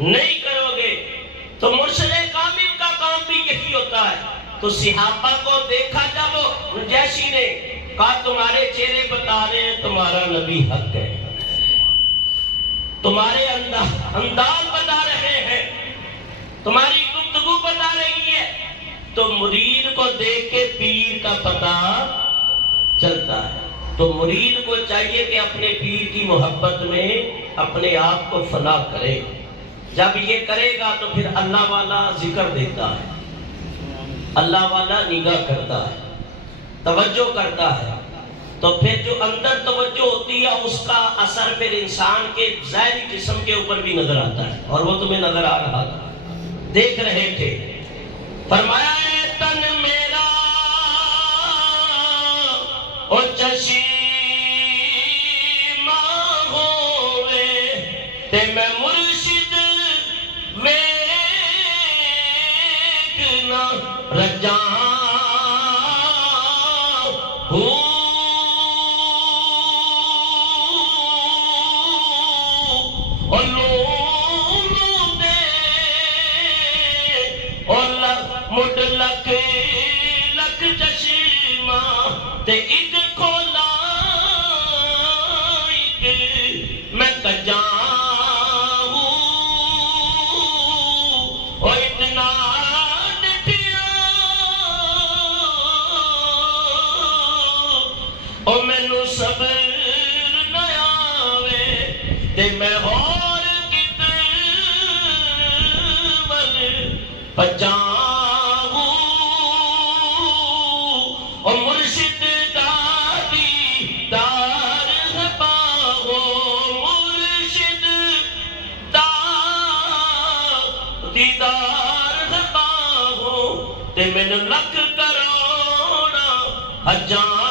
نہیں کرو گے۔ تو مرشد کامل کا کام بھی یہی ہوتا ہے تو صحابہ کو دیکھا جب نجاشی نے کہا تمہارے چہرے بتا رہے ہیں تمہارا نبی حق ہے، تمہارے انداز بتا رہے ہیں، تمہاری گفتگو بتا رہی ہے، تو مرید کو دیکھ کے پیر کا پتہ چلتا ہے۔ تو مرید کو چاہیے کہ اپنے پیر کی محبت میں اپنے آپ کو فنا کرے۔ جب یہ کرے گا تو پھر اللہ والا ذکر دیتا ہے، اللہ والا نگاہ کرتا ہے، توجہ کرتا ہے، تو پھر جو اندر توجہ ہوتی ہے اس کا اثر پھر انسان کے ظاہری جسم کے اوپر بھی نظر آتا ہے، اور وہ تمہیں نظر آ رہا تھا، دیکھ رہے تھے۔ فرمایا اے تن میرا او چشی تے میں مرشد ویکھنا رجاں ہوں، اور لولو دے اور مڈ لکھ لکھ چشمہ تے ایک کھولا ایک میں کجاں پچاؤں اور مرشد دادی دار پاؤ، مرشد دادی دار پاؤ تے میں لکھ کروڑا ہجاؤں۔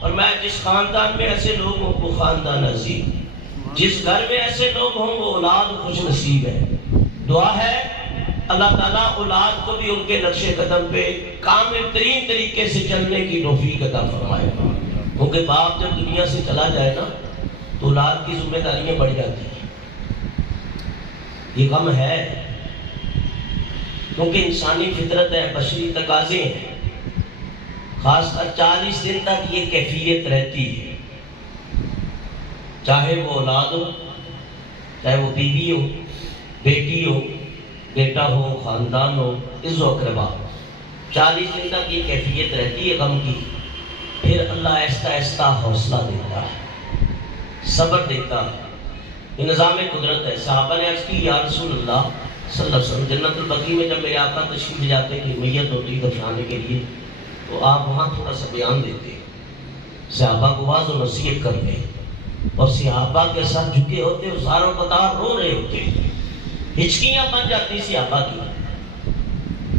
اور میں جس خاندان میں ایسے لوگ ہوں وہ خاندان عظیم، جس گھر میں ایسے لوگ ہوں وہ اولاد خوش نصیب ہے۔ دعا ہے اللہ تعالیٰ اولاد کو بھی ان کے نقش قدم پہ کامل ترین طریقے سے چلنے کی توفیق عطا فرمائے، کیونکہ باپ جب دنیا سے چلا جائے نا تو اولاد کی ذمہ داریاں بڑھ جاتی ہیں۔ یہ غم ہے کیونکہ انسانی فطرت ہے، بشری تقاضے ہیں، خاص کر 40 دن تک یہ کیفیت رہتی ہے، چاہے وہ اولاد ہو، چاہے وہ بیوی ہو، بیٹی ہو، بیٹا ہو، خاندان ہو، عز و اقربا، 40 دن تک یہ کیفیت رہتی ہے غم کی۔ پھر اللہ آہستہ آہستہ حوصلہ دیتا ہے، صبر دیتا ہے، یہ نظام قدرت ہے۔ صحابہ نے عرض کی یا رسول اللہ صلی اللہ علیہ وسلم، جنت البقیع میں جب میرے آقا تشریف جاتے کہ میت ہوتی دفنانے کے لیے تو آپ وہاں تھوڑا سا بیان دیتے، صحابہ کو واعظ و نصیحت کرتے، اور صحابہ کے ساتھ جھکے ہوتے، ہزاروں قطار رو رہے ہوتے، ہچکیاں بن جاتی صحابہ کی۔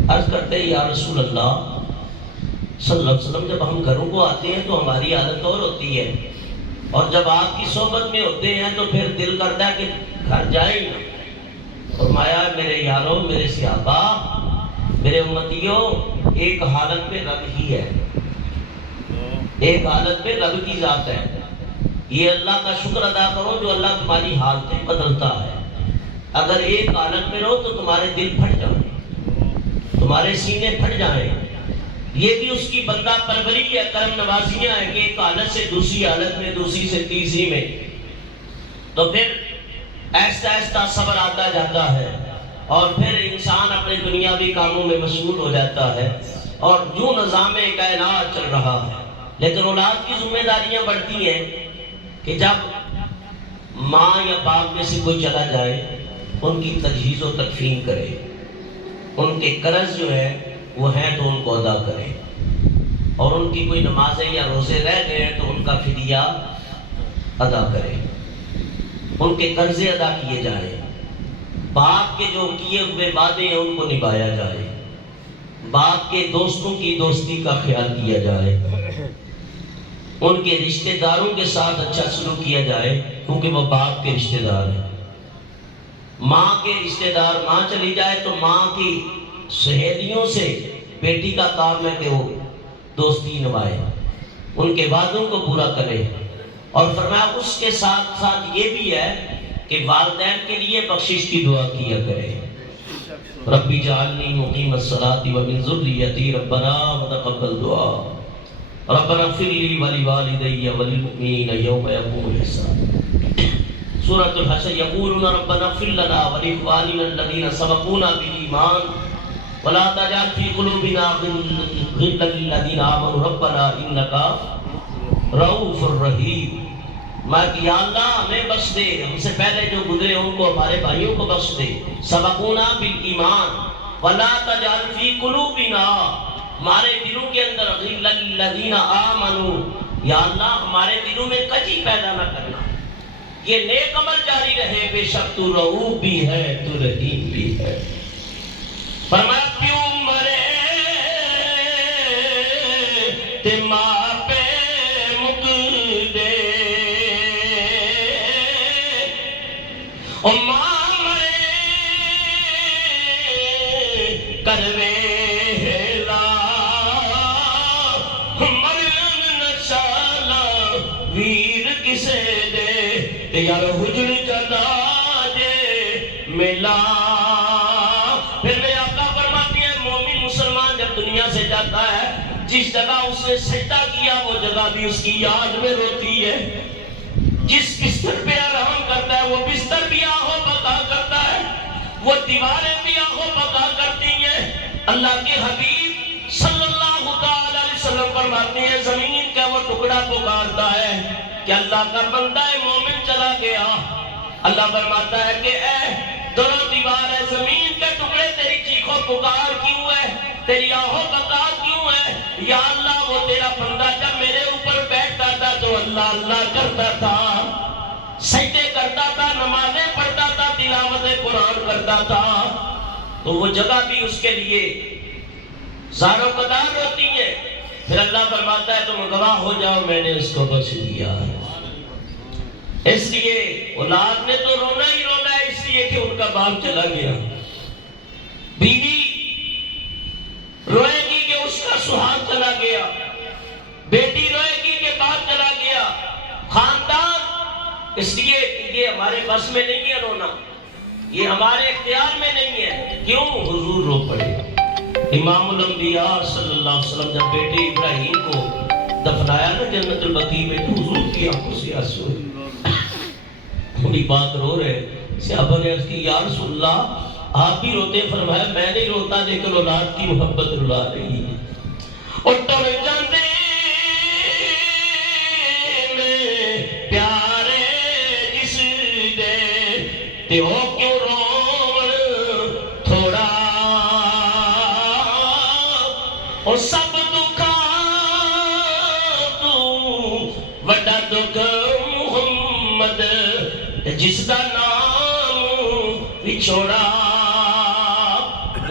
عرض کرتے یا رسول اللہ صلی اللہ علیہ وسلم، جب ہم گھروں کو آتے ہیں تو ہماری عادت اور ہوتی ہے، اور جب آپ کی صحبت میں ہوتے ہیں تو پھر دل کرتا ہے کہ گھر جائیں نا۔ فرمایا میرے یاروں، میرے صحابہ، میرے امتیوں، ایک حالت میں رب ہی ہے، ایک حالت میں رب کی ذات ہے، یہ اللہ کا شکر ادا کرو جو اللہ تمہاری حالتیں بدلتا ہے۔ اگر ایک حالت میں رہو تو تمہارے دل پھٹ جائیں، تمہارے سینے پھٹ جائیں، یہ بھی اس کی بندہ پروری ہے، کرم نوازیاں ہیں کہ ایک حالت سے دوسری حالت میں، دوسری سے تیسری میں، تو پھر آہستہ آہستہ صبر آتا جاتا ہے، اور پھر انسان اپنے دنیاوی کاموں میں مشغول ہو جاتا ہے، اور جو نظام کائنات چل رہا ہے۔ لیکن اولاد کی ذمہ داریاں بڑھتی ہیں کہ جب ماں یا باپ میں سے کوئی چلا جائے ان کی تجہیز و تکفین کرے، ان کے قرض جو ہے وہ ہیں تو ان کو ادا کرے، اور ان کی کوئی نمازیں یا روزے رہ گئے ہیں تو ان کا فدیہ ادا کرے، ان کے قرضے ادا کیے جائیں، باپ کے جو کیے ہوئے وعدے ہیں ان کو نبھایا جائے، باپ کے دوستوں کی دوستی کا خیال کیا جائے، ان کے رشتہ داروں کے ساتھ اچھا سلوک کیا جائے کیونکہ وہ باپ کے رشتہ دار ہیں۔ ماں کے رشتہ دار، ماں چلی جائے تو ماں کی سہیلیوں سے بیٹی کا کام ہے کہ وہ دوستی نبھائے، ان کے وعدوں کو پورا کرے، اور فرمایا اس کے ساتھ ساتھ یہ بھی ہے کہ والدین کے لیے بخشش کی دعا کیا کرے۔ رب اجعلنی مقیم الصلاۃ ومن ذریتی ربنا وتقبل دعا ربنا اغفر لی ولوالدی وللمؤمنین یوم یقوم الحساب۔ سورۃ الحشر یقولون ربنا اغفر لنا ولاخواننا الذین سبقونا بالایمان ولا تجعل فی قلوبنا غلا للذین آمنوا ربنا انک رؤوف رحیم۔ میں کہ یا اللہ ہمیں بخش دے، ہم سے پہلے جو گزرے ان کو، ہمارے بھائیوں کو بخش دے۔ سبقونا بالایمان ولا تجعل فی قلوبنا، ہمارے دلوں کے اندر غلا للذین آمنوا، یا اللہ ہمارے دلوں میں کجی پیدا نہ کرنا، یہ نیک عمل جاری رہے، بے شک تو رؤوف بھی ہے تو رحیم بھی ہے۔ فرمایا کیوں مرے تے ماں پہ مک دے، او ماں مرے کروے ہیلا، مرن نشالا ویر کسے دے، یار حجر جدا جے ملا۔ پھر میرے آقا فرماتی ہے مومن مسلمان جب دنیا سے جاتا ہے، جس جگہ اس نے سجدہ کیا وہ جگہ بھی اس کی یاد میں روتی ہے، جس بستر پہ آرام کرتا ہے وہ بستر بھی آہو بقا کرتا ہے، وہ دیواریں بھی آہو بقا کرتی ہیں۔ اللہ کے حبیب صلی اللہ علیہ وسلم فرماتے ہیں زمین کا وہ ٹکڑا پکارتا ہے کہ اللہ کا بندہ مومن چلا گیا۔ اللہ فرماتا ہے کہ اے دونوں دیوار ہے، زمین کے ٹکڑے تیری چیخو پکار کیوں ہے، تیری آہو بقا کیوں ہے؟ یا اللہ وہ تیرا بندہ جب میرے اوپر بیٹھتا تھا تو اللہ اللہ کرتا تھا، سجدے کرتا تھا، نمازیں پڑھتا تھا، تلاوت قرآن کرتا تھا، تو وہ جگہ بھی اس کے لیے زار و قدار ہوتی ہے۔ پھر اللہ فرماتا ہے تم گواہ ہو جاؤ میں نے اس کو بخش دیا۔ اس لیے اولاد نے تو رونا ہی رونا ہے، اس لیے کہ ان کا باپ چلا گیا، بیوی روئے گی کہ اس کا سہاگ چلا گیا، بیٹی روئے گی کہ باپ چلا گیا، خاندان، اس لیے یہ ہمارے بس میں نہیں ہے رونا، یہ ہمارے اختیار میں نہیں ہے۔ کیوں؟ حضور رو پڑے۔ امام الانبیاء صلی اللہ علیہ وسلم جب بیٹے ابراہیم کو دفنایا نا جنت البقیع میں، تو حضور کی آنکھوں سے آنسو ہے، تھوڑی بات رو رہے، صحابہ نے عرض کی یا رسول اللہ آپ بھی روتے؟ فرمایا میں نہیں روتا لیکن اولاد کی محبت رلا رہی ہے۔ اور ٹر جاندے میں پیارے جس دے تے ہو کیوں روون تھوڑا، اور سب دکھا تو وڈا دکھ محمد جس دا نام بچھوڑا۔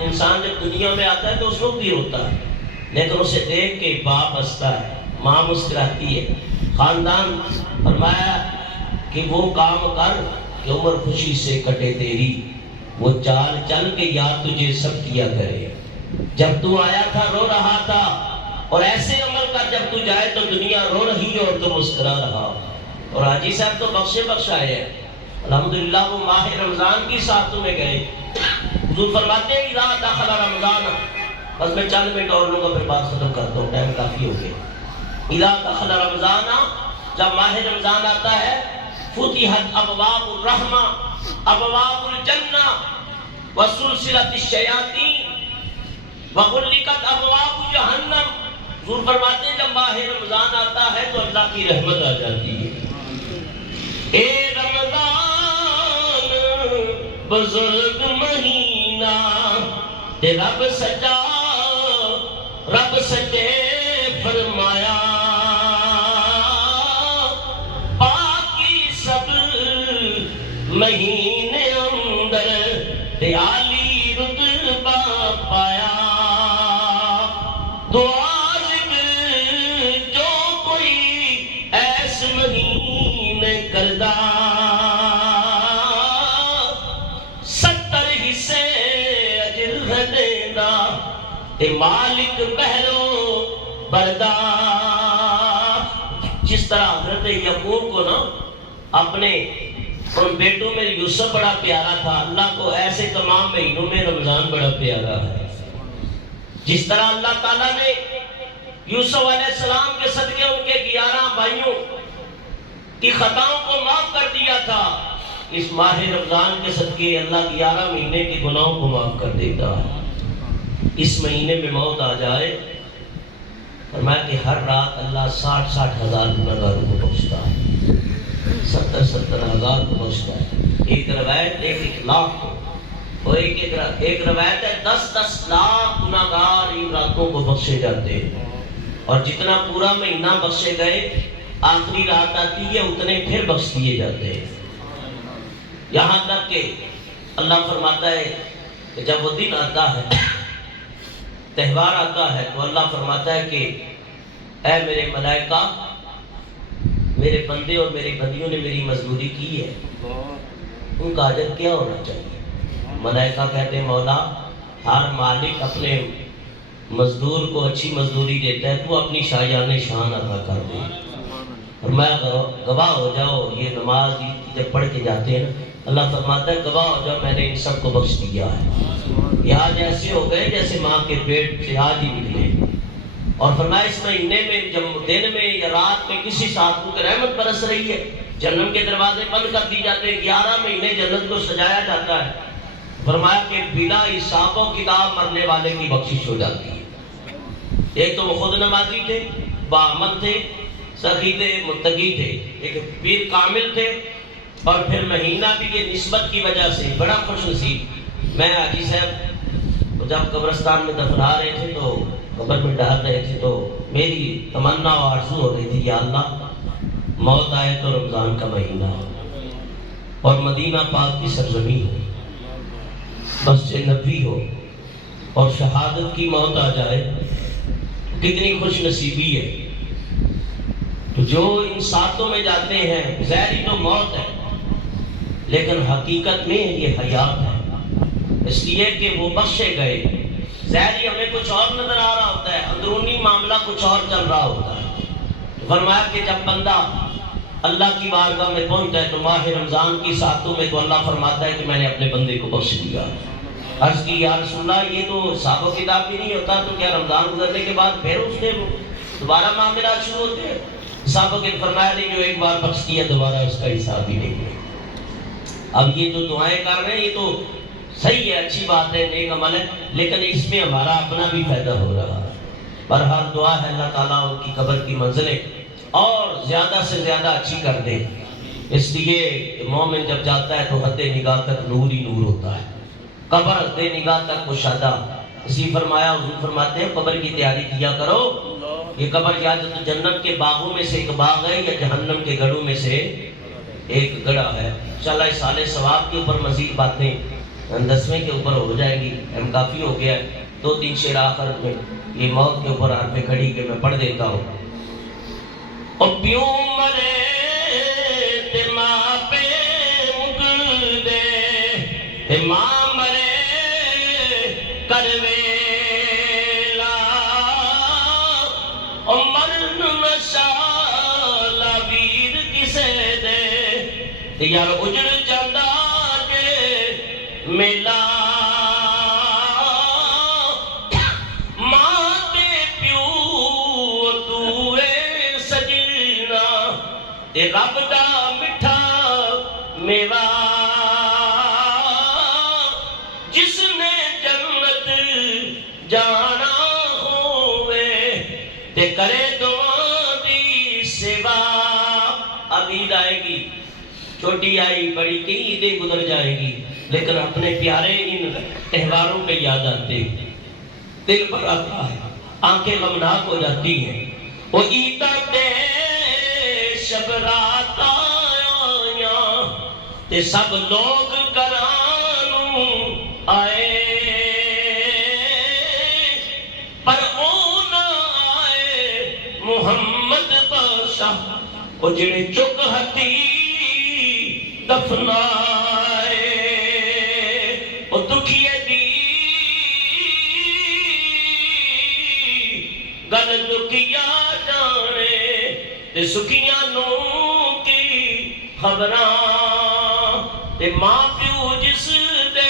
انسان جب دنیا میں آتا ہے تو اس وقت بھی روتا ہے، لیکن اسے دیکھ کے باپ ہنستا ہے، ماں مسکراتی ہے، خاندان۔ فرمایا کہ وہ کام کر کہ عمر خوشی سے کٹے تیری، وہ چال چل کے یاد تجھے سب کیا کرے۔ جب تو آیا تھا رو رہا تھا، اور ایسے عمل کر جب تو جائے تو دنیا رو رہی ہے اور تو مسکرا رہا۔ اور حاجی صاحب تو بخشے بخش آئے ہیں الحمدللہ، وہ ماہ رمضان کی ساعتوں میں گئے۔ حضور فرماتے ہیں اذا دخل رمضان، بس میں چند منٹ اور لوں گا پھر بات ختم کرتا ہوں، ٹائم کافی ہو گیا۔ اذا دخل رمضان، جب ماہ رمضان آتا ہے، فتحت ابواب الرحمہ، ابواب الجنہ، وسلسلۃ الشیاطین، وغلقت ابواب جہنم۔ حضور فرماتے ہیں جب ماہ رمضان آتا ہے تو اللہ کی رحمت آ جاتی ہے۔ اے رمضان بزرگ مہینہ، تے رب سچا رب سچے فرمایا، باقی سب مہینے اندر تے عالی رتبہ پایا۔ دعا جو کوئی ایس مہینے کردہ، 70 حصے اجر دینا، تے مالک بہرو بردا۔ جس طرح حضرت یعقوب کو نا اپنے ان بیٹوں میں یوسف بڑا پیارا تھا. اللہ کو ایسے تمام مہینوں میں رمضان بڑا پیارا ہے. جس طرح اللہ تعالیٰ نے یوسف علیہ السلام کے صدقے ان کے 11 بھائیوں کی خطاؤں کو معاف کر دیا تھا، اس ماہ رمضان کے صدقے اللہ 11 مہینے کے گناہوں کو معاف کر دیتا ہے. اس مہینے میں موت آ جائے، فرمایا کہ ہر رات اللہ 60 ہزار گناہگاروں کو بخشتا ہے، 70 ہزار کو بخشتا ہے. ایک روایت 1 لاکھ کو، اور ایک روایت ہے 10 لاکھ گناہگار ان راتوں کو بخشے جاتے ہیں. اور جتنا پورا مہینہ بخشے گئے، آخری رات آتی ہے اتنے پھر بخش دیے جاتے ہیں. یہاں تک کہ اللہ فرماتا ہے کہ جب وہ دن آتا ہے، تہوار آتا ہے، تو اللہ فرماتا ہے کہ اے میرے ملائکہ، میرے بندے اور میری بندیوں نے میری مزدوری کی ہے، ان کا اجر کیا ہونا چاہیے؟ ملائکہ کہتے ہیں مولا، ہر مالک اپنے مزدور کو اچھی مزدوری دیتا ہے، تو اپنی شایان شان عطا کر دے. اور میں گواہ ہو جاؤ، یہ نماز جب پڑھ کے جاتے ہیں نا، اللہ فرماتا ہے گواہ ہو جاؤ میں نے ان سب کو بخش دیا ہے. یہ آج ایسے ہو گئے جیسے ماں کے پیٹ سے آج ہی نکلے. اور فرمایا اس مہینے میں جب دن میں یا رات میں کسی ساتھ کی رحمت برس رہی ہے، جنت کے دروازے بند کر دی جاتے ہیں، 11 مہینے جنت کو سجایا جاتا ہے. فرمایا کہ بلا حساب و کتاب مرنے والے کی بخشش ہو جاتی ہے. ایک تو وہ خود نمازی تھے، باعمل تھے، سخی تھے، متقی تھے، ایک پیر کامل تھے، اور پھر مہینہ بھی یہ نسبت کی وجہ سے بڑا خوش نصیب. میں حاجی صاحب جب قبرستان میں دفنا رہے تھے تو قبر میں ڈال رہے تھے، تو میری تمنا و آرزو ہو رہی تھی یا اللہ موت آئے تو رمضان کا مہینہ ہو اور مدینہ پاک کی سرزمین ہو، مسجد نبوی ہو، اور شہادت کی موت آ جائے. کتنی خوش نصیبی ہے. تو جو ان ساتوں میں جاتے ہیں، ظاہری تو موت ہے لیکن حقیقت میں یہ حیات ہے، اس لیے کہ وہ بخشے گئے. ظاہری ہمیں کچھ اور نظر آ رہا ہوتا ہے، اندرونی معاملہ کچھ اور چل رہا ہوتا ہے. فرمایا کہ جب بندہ اللہ کی بارگاہ میں پہنچتا ہے تو ماہ رمضان کی ساتوں میں تو اللہ فرماتا ہے کہ میں نے اپنے بندے کو بخش دیا. عرض کی یا رسول اللہ یہ تو حساب و کتاب بھی نہیں ہوتا، تو کیا رمضان گزرنے کے بعد پھر اس نے دوبارہ معاملات شروع ہوتے ہیں؟ حساب و کتاب فرمایا نہیں، جو ایک بار بخش دیا دوبارہ اس کا حساب ہی نہیں ہے. اب یہ جو دعائیں کر رہے ہیں یہ تو صحیح ہے، اچھی بات ہے، نیک عمل ہے، لیکن اس میں ہمارا اپنا بھی فائدہ ہو رہا ہے. بہرحال دعا ہے اللہ تعالیٰ ان کی قبر کی منزلیں اور زیادہ سے زیادہ اچھی کر دے. اس لیے مومن جب جاتا ہے تو حد نگاہ تک نور ہی نور ہوتا ہے، قبر حد نگاہ تک کشادہ. اسی فرمایا، حضور فرماتے ہیں قبر کی تیاری کیا کرو. یہ قبر یا تو جنت کے باغوں میں سے ایک باغ ہے یا جہنم کے گڑھوں میں سے ایک گڑھا ہے. انشاءاللہ اس سال ثواب کے اوپر مزید باتیں 10ویں کے اوپر ہو جائیں گی، ہم کافی ہو گیا ہے. 2-3 شعر آخر میں یہ موت کے اوپر حرف کھڑی کے میں پڑھ دیتا ہوں. اور پیوں مرے تے ماں پہ مک دے، ماں مرے کرویلا، اور مرن نشالا ویر کسے دے، یار اجڑ جاندہ جے میلا. رب دا مٹھا میوا، جس نے جنت جانا ہوئے تے کرے دعا دی سوا. اب عید آئے گی، چھوٹی آئی بڑی کئی عیدیں گزر جائے گی، لیکن اپنے پیارے ان تہواروں پہ یاد آتے، دل پر آتا ہے، آنکھیں غمناک ہو جاتی ہیں. وہ عیدہ تے شب رات آیاں تے سب لوگ کرانوں آئے، پر او نہ آئے محمد بادشاہ، وہ جڑے چک ہتی دفنائے. وہ دکھیے دی گل دکھیا جانے، سکھیاں نو کی خبراں. کہ ماں پیو جس دے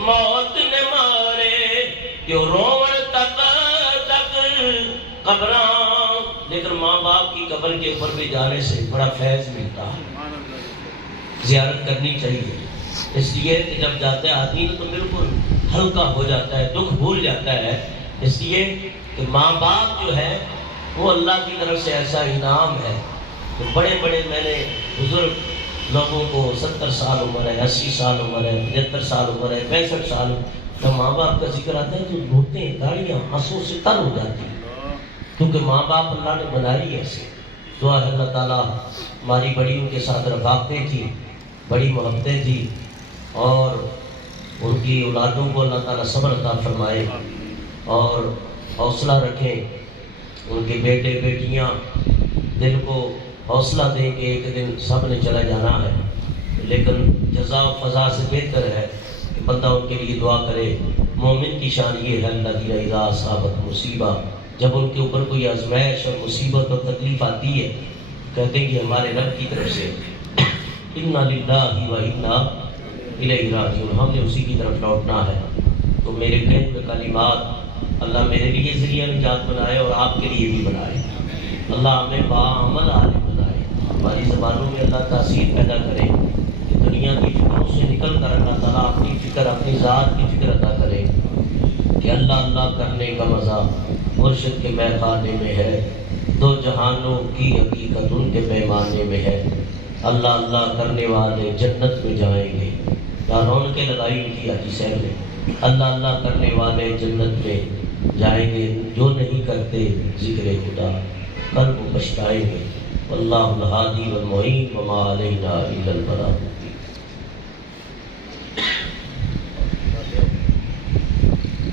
موت نے مارے کہ روڑ تک قبراں، لیکن ماں باپ کی قبر کے اوپر بھی جانے سے بڑا فیض ملتا ہے، زیارت کرنی چاہیے۔ اس لیے کہ جب جاتا ہے آدمی تو بالکل ہلکا ہو جاتا ہے، دکھ بھول جاتا ہے، اس لیے کہ ماں باپ جو ہے وہ اللہ کی طرف سے ایسا انعام ہے۔ تو بڑے بڑے میں نے بزرگ لوگوں کو 70 سال عمر ہے، 80 سال عمر ہے، 75 سال عمر ہے، 65 سال، جب ماں باپ کا ذکر آتا ہے تو روتے ہیں، گاڑیاں آنسوں سے تر ہو جاتی ہیں، کیونکہ ماں باپ اللہ نے بنائی ایسے۔ دعا ہے اللہ تعالیٰ ہماری بڑی ان کے ساتھ رفاقتیں تھیں، بڑی محبتیں تھیں، اور ان کی اولادوں کو اللہ تعالیٰ صبر عطا فرمائے اور حوصلہ رکھیں، ان کے بیٹے بیٹیاں دل کو حوصلہ دیں کہ ایک دن سب نے چلا جانا ہے، لیکن جزا و فضا سے بہتر ہے کہ بندہ ان کے لیے دعا کرے۔ مومن کی شان یہ ہے الذین اذا اصابت مصیبہ، جب ان کے اوپر کوئی آزمائش اور مصیبت اور تکلیف آتی ہے کہتے ہیں کہ ہمارے رب کی طرف سے انا للہ و انا الیہ راجعون، ہم نے اسی کی طرف لوٹنا ہے۔ تو میرے کہے ہوئے کلمات اللہ میرے لیے ذریعہ نجات بنائے اور آپ کے لیے بھی بنائے، اللہ ہمیں باعمل عالم بنائے، ہماری زبانوں میں اللہ تاثیر پیدا کرے کہ دنیا کی فکروں سے نکل کر اللہ تعالیٰ اپنی فکر، اپنی ذات کی فکر عطا کرے کہ اللہ اللہ کرنے کا مزہ مرشد کے میخانے میں ہے، دو جہانوں کی حقیقت ان کے پیمانے میں ہے، اللہ اللہ کرنے والے جنت میں جائیں گے، یا رونقیں لگائی ان کی حاجی صاحب نے، اللہ اللہ کرنے والے جنت میں جائیں گے، جو نہیں کرتے ذکر خدا کل وہ پچھتائیں گے۔ واللہ الہادی والمعین وما علینا الا البلاغ۔